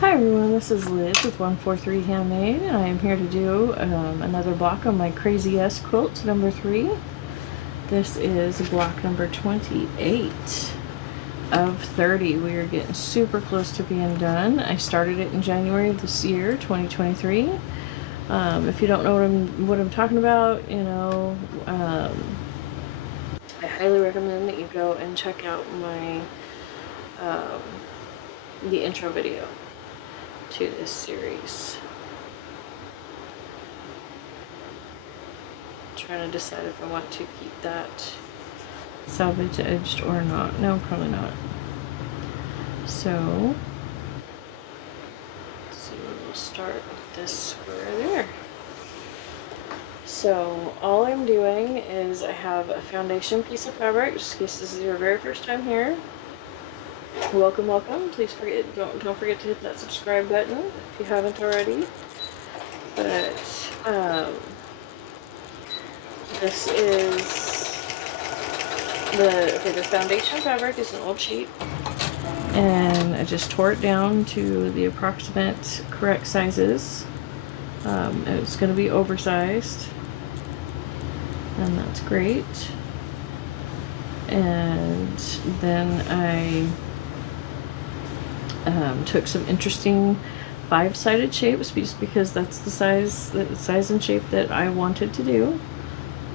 Hi everyone, this is Liz with 143 Handmade, and I am here to do another block on my Crazy S quilt number 3. This is block number 28 of 30. We are getting super close to being done. I started it in January of this year, 2023. If you don't know what I'm talking about, I highly recommend that you go and check out my the intro video to this series. I'm trying to decide if I want to keep that salvage edged or not. No, probably not. So let's see, we'll start with this square there. So all I'm doing is I have a foundation piece of fabric, just in case this is your very first time here. Welcome, welcome. Please don't forget to hit that subscribe button if you haven't already. But this is the foundation fabric is an old sheet, and I just tore it down to the approximate correct sizes. It's going to be oversized, and that's great. And then I took some interesting 5-sided shapes just because that's the size and shape that I wanted to do.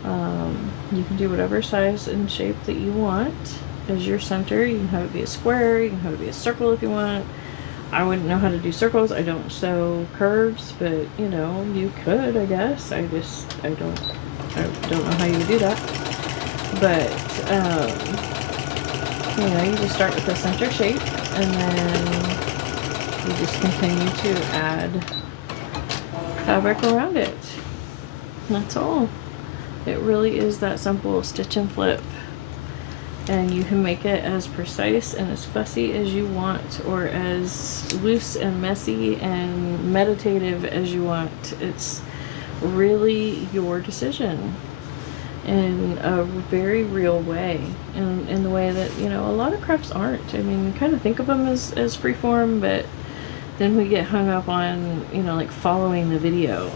You can do whatever size and shape that you want as your center. You can have it be a square, you can have it be a circle if you want. I wouldn't know how to do circles. I don't sew curves, but you could, I guess. I don't know how you would do that. But you just start with the center shape, and then you just continue to add fabric around it. That's all. It really is that simple. Stitch and flip, and you can make it as precise and as fussy as you want, or as loose and messy and meditative as you want. It's really your decision, in a very real way, in the way that a lot of crafts aren't. I mean, you kind of think of them as freeform, but then we get hung up on like following the video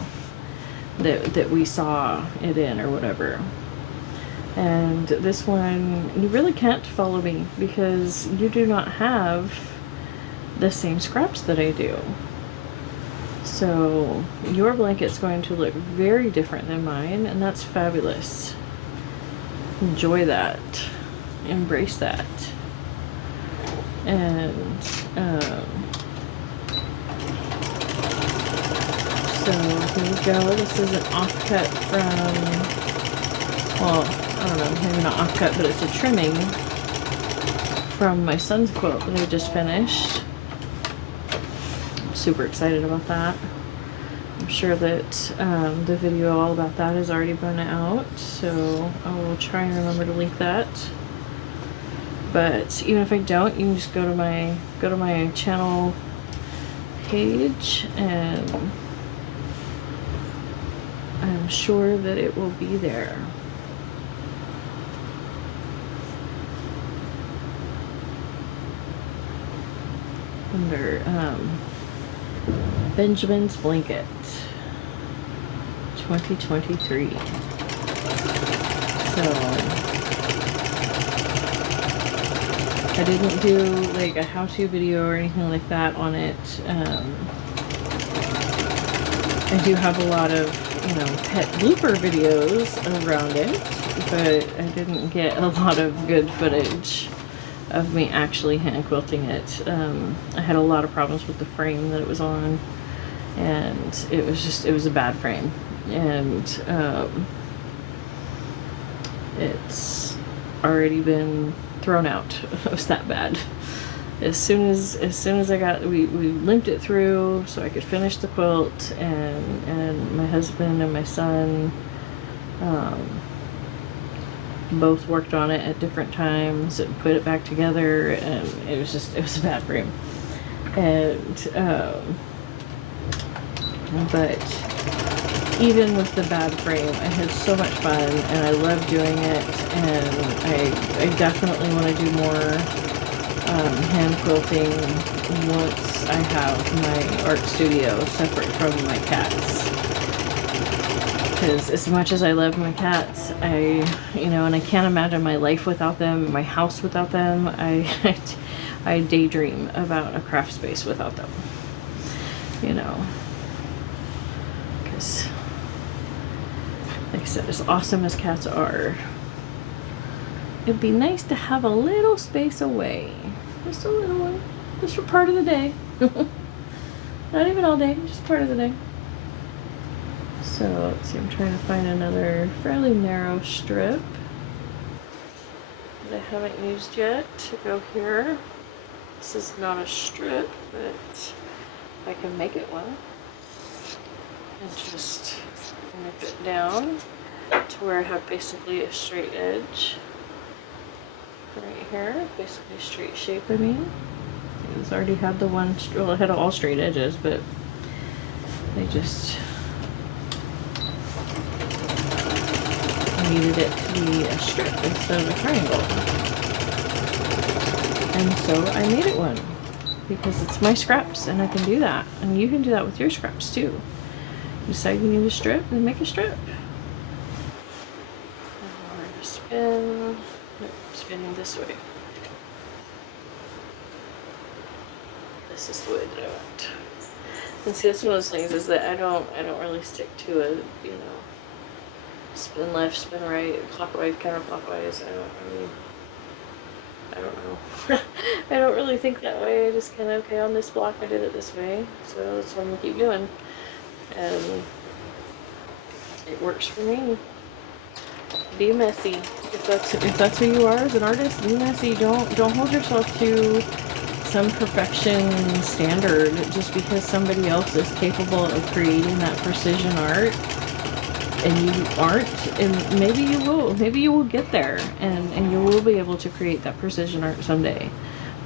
that we saw it in or whatever. And this one, you really can't follow me because you do not have the same scraps that I do. So your blanket's going to look very different than mine, and that's fabulous. Enjoy that. Embrace that. And so here we go. This is an offcut from, well, I don't know, maybe not offcut, but it's a trimming from my son's quilt that I just finished. I'm super excited about that. I'm sure that the video all about that has already been out, so I will try and remember to link that. But even if I don't, you can just go to my channel page, and I'm sure that it will be there. Under Benjamin's Blanket 2023. So I didn't do like a how-to video or anything like that on it. I do have a lot of pet blooper videos around it, but I didn't get a lot of good footage of me actually hand quilting it. I had a lot of problems with the frame that it was on, and it was a bad frame, and it's already been thrown out. It was that bad. As soon as I got, we limped it through so I could finish the quilt, and my husband and my son both worked on it at different times and put it back together, and it was a bad frame. And but even with the bad frame, I had so much fun, and I love doing it, and I definitely want to do more hand quilting once I have my art studio separate from my cats. Because as much as I love my cats, and I can't imagine my life without them, my house without them. I daydream about a craft space without them. Because, like I said, as awesome as cats are, it'd be nice to have a little space away. Just a little one. Just for part of the day. Not even all day, just part of the day. So, let's see, I'm trying to find another fairly narrow strip that I haven't used yet to go here. This is not a strip, but I can make it one. And just nip it down to where I have basically a straight edge. Right here, basically straight shape, I mean. It's already had the one, well, it had all straight edges, but they just needed it to be a strip instead of a triangle. And so I made it one because it's my scraps and I can do that. And you can do that with your scraps too. You decide you need a strip, then make a strip. And we're going to spin. Nope, spinning this way. This is the way that I went. And see, that's one of those things is that I don't really stick to a, spin left, spin right, clockwise, counterclockwise. I don't know. I don't really think that way. I just kind of, okay, on this block I did it this way, so that's what I'm gonna keep doing. And it works for me. Be messy. If that's who you are as an artist, be messy. Don't hold yourself to some perfection standard just because somebody else is capable of creating that precision art and you aren't. And maybe you will get there and you will be able to create that precision art someday.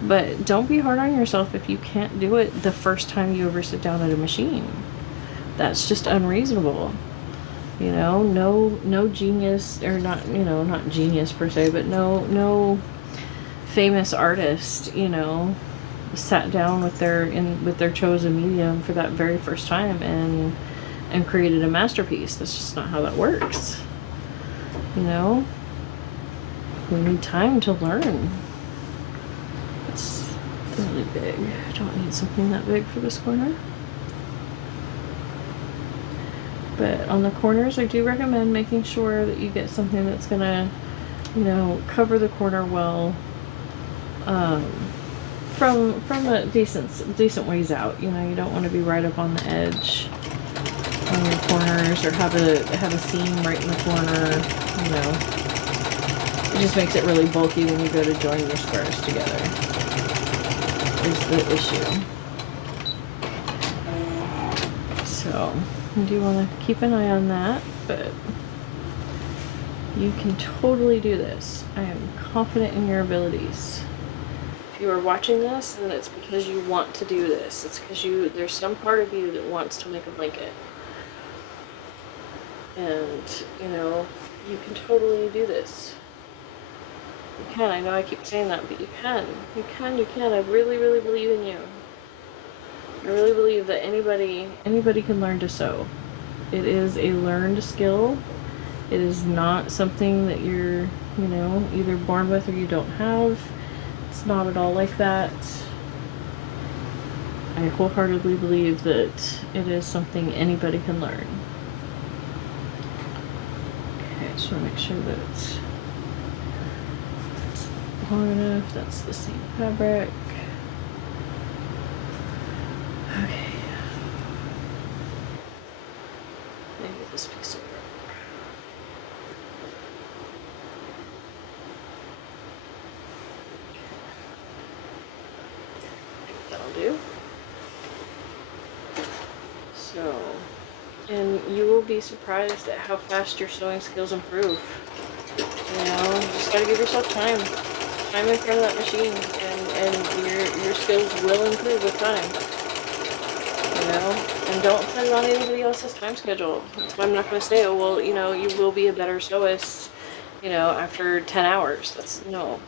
But don't be hard on yourself if you can't do it the first time you ever sit down at a machine. That's just unreasonable. No genius, or not genius per se, but no famous artist, sat down with their chosen medium for that very first time and created a masterpiece. That's just not how that works. We need time to learn. It's really big. I don't need something that big for this corner. But on the corners, I do recommend making sure that you get something that's gonna, cover the corner well, from a decent ways out. You don't want to be right up on the edge on your corners, or have a seam right in the corner. It just makes it really bulky when you go to join your squares together. Is the issue. So I do want to keep an eye on that, but you can totally do this. I am confident in your abilities. If you are watching this, then it's because you want to do this. It's because there's some part of you that wants to make a blanket. And, you can totally do this. You can. I know I keep saying that, but you can. You can. I really, really believe in you. I really believe that anybody can learn to sew. It is a learned skill. It is not something that you're, either born with or you don't have. It's not at all like that. I wholeheartedly believe that it is something anybody can learn. Okay, I just want to make sure that it's long enough. That's the same fabric. Okay. Maybe this piece will work. I think that'll do. So, and you will be surprised at how fast your sewing skills improve. You just gotta give yourself time. Time in front of that machine, and your skills will improve with time. And don't put it on anybody else's time schedule. That's why I'm not going to say, oh, well, you will be a better sewist you know, after 10 hours. That's, no,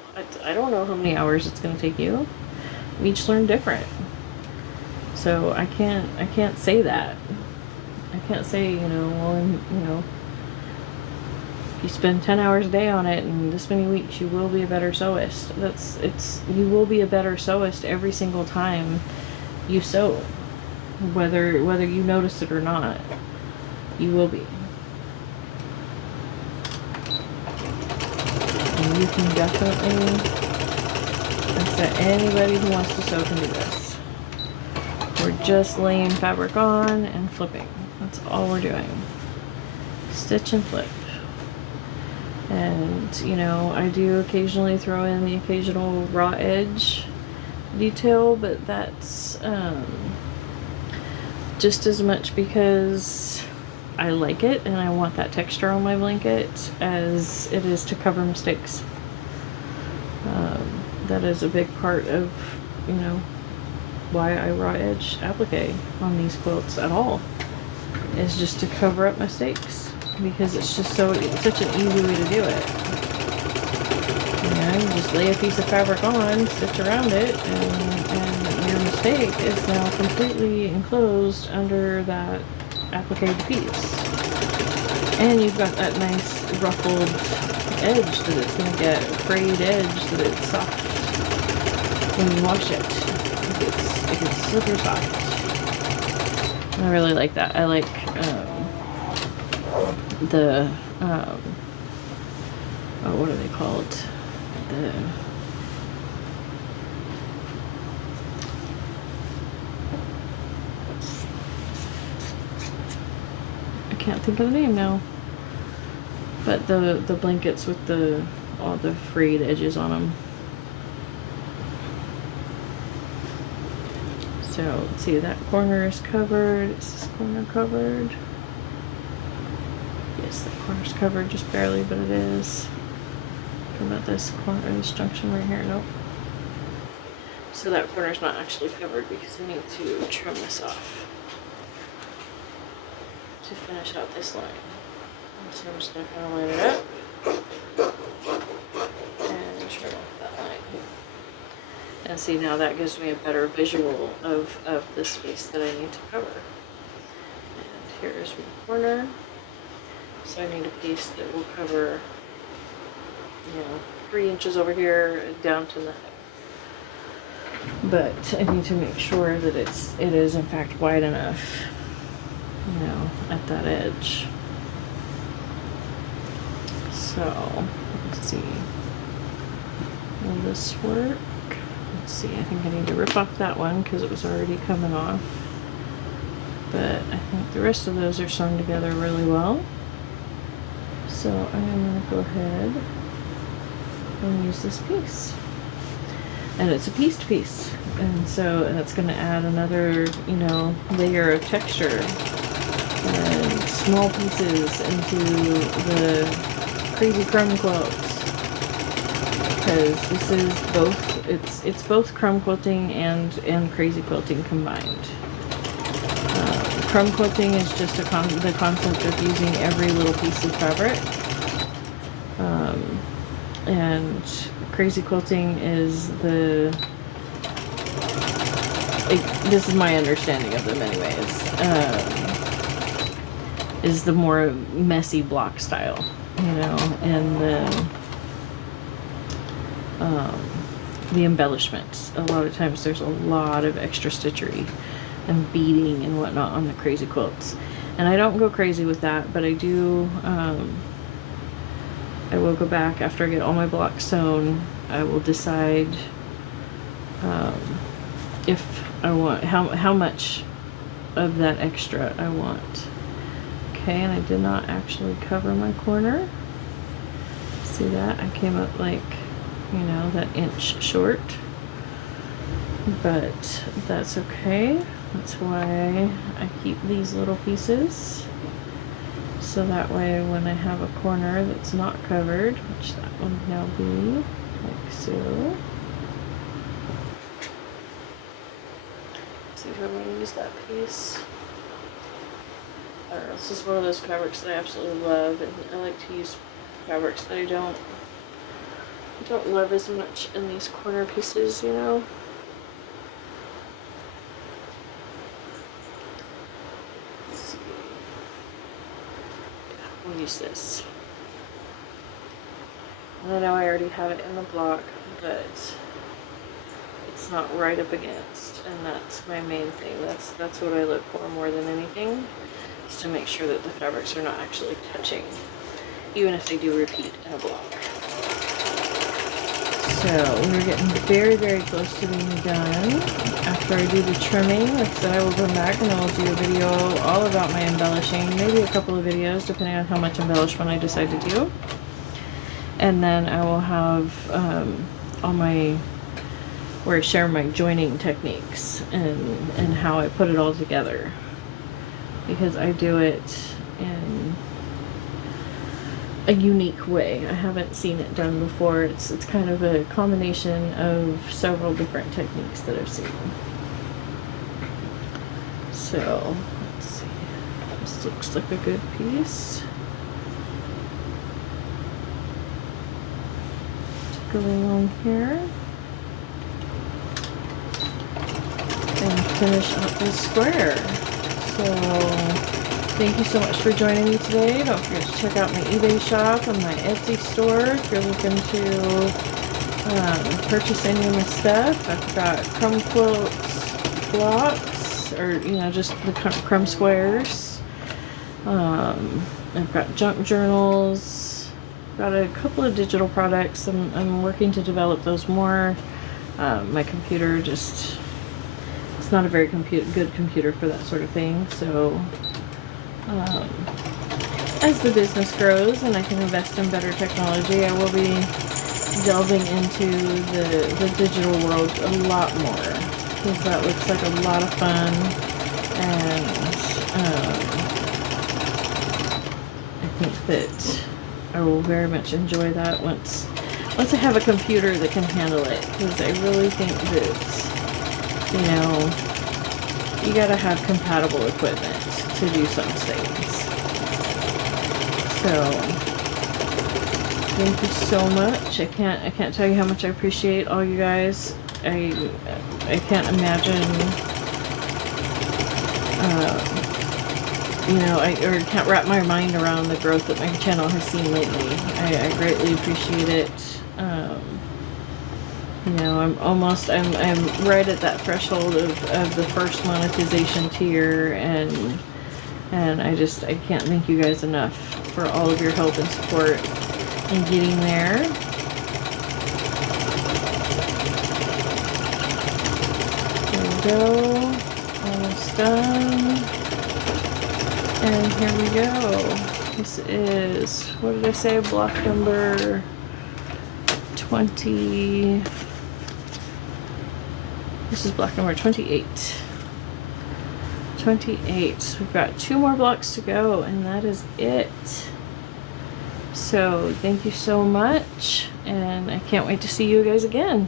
I don't know how many hours it's going to take you. We each learn different. So I can't say that. I can't say, you know, well, you know, you spend 10 hours a day on it and this many weeks, you will be a better sewist. You will be a better sewist every single time you sew. Whether you notice it or not, you will be. And you can definitely, like I said, anybody who wants to sew can do this. We're just laying fabric on and flipping. That's all we're doing. Stitch and flip. And, you know, I do occasionally throw in the occasional raw edge detail, but that's just as much because I like it and I want that texture on my blanket as it is to cover mistakes. That is a big part of, you know, why I raw edge applique on these quilts at all, is just to cover up mistakes, because it's just such an easy way to do it. You know, you just lay a piece of fabric on, stitch around it, and your mistake is now completely enclosed under that applique piece. And you've got that nice ruffled edge that it's going to get, frayed edge that it's soft when you wash it. It gets super soft. I really like that. I like the oh, what are they called? I can't think of the name now. But the blankets with all the frayed edges on them. So let's see, that corner is covered. Is this corner covered? Yes, that corner's covered just barely, but it is. What about this corner, this junction right here? Nope. So that corner's not actually covered because I need to trim this off to finish out this line. So I'm just going to kind of line it up and trim off that line. And see, now that gives me a better visual of the space that I need to cover. And here's my corner. So I need a piece that will cover, you know, 3 inches over here down to nothing. But I need to make sure that it is in fact wide enough, you know, at that edge. So let's see. Will this work? Let's see. I think I need to rip off that one because it was already coming off. But I think the rest of those are sewn together really well. So I'm going to go ahead and use this piece. And it's a pieced piece. And so that's going to add another, you know, layer of texture and small pieces into the crazy crumb quilts. Because this is both, it's both crumb quilting and crazy quilting combined. Crumb quilting is just the concept of using every little piece of fabric. And crazy quilting is this is my understanding of them anyways, is the more messy block style, you know, and the embellishments. A lot of times there's a lot of extra stitchery and beading and whatnot on the crazy quilts, and I don't go crazy with that, but I do. I will go back after I get all my blocks sewn. I will decide if I want how much of that extra I want. Okay, and I did not actually cover my corner. See that? I came up like, you know, that inch short, but that's okay. That's why I keep these little pieces, so that way when I have a corner that's not covered, which that would now be like so. Let's see if I'm going to use that piece. I don't know, this is one of those fabrics that I absolutely love, and I like to use fabrics that I don't love as much in these corner pieces, you know. Let's see. Yeah, we'll use this. And I know I already have it in the block, but it's not right up against, and that's my main thing. That's what I look for more than anything, is to make sure that the fabrics are not actually touching, even if they do repeat in a block. So we're getting very, very close to being done. After I do the trimming, like I said, I will come back and I will do a video all about my embellishing, maybe a couple of videos depending on how much embellishment I decide to do. And then I will have all my, where I share my joining techniques and how I put it all together, because I do it in a unique way. I haven't seen it done before. It's kind of a combination of several different techniques that I've seen. So let's see, this looks like a good piece. Going on here and finish up this square. So thank you so much for joining me today. Don't forget to check out my eBay shop and my Etsy store if you're looking to purchase any of my stuff. I've got crumb quilts, blocks, or you know, just the crumb squares. I've got junk journals. Got a couple of digital products. I'm working to develop those more. My computer just, it's not a very good computer for that sort of thing. So as the business grows and I can invest in better technology, I will be delving into the digital world a lot more, because that looks like a lot of fun, and I think that I will very much enjoy that once I have a computer that can handle it, because I really think that, you know, you gotta have compatible equipment to do some things. So thank you so much. I can't tell you how much I appreciate all you guys. I can't imagine you know, I can't wrap my mind around the growth that my channel has seen lately. I greatly appreciate it. You know, I'm right at that threshold of the first monetization tier, and I can't thank you guys enough for all of your help and support in getting there. There we go. Almost done. And here we go. This is, what did I say, block number 20. This is block number 28. 28. We've got 2 more blocks to go, and that is it. So thank you so much, and I can't wait to see you guys again.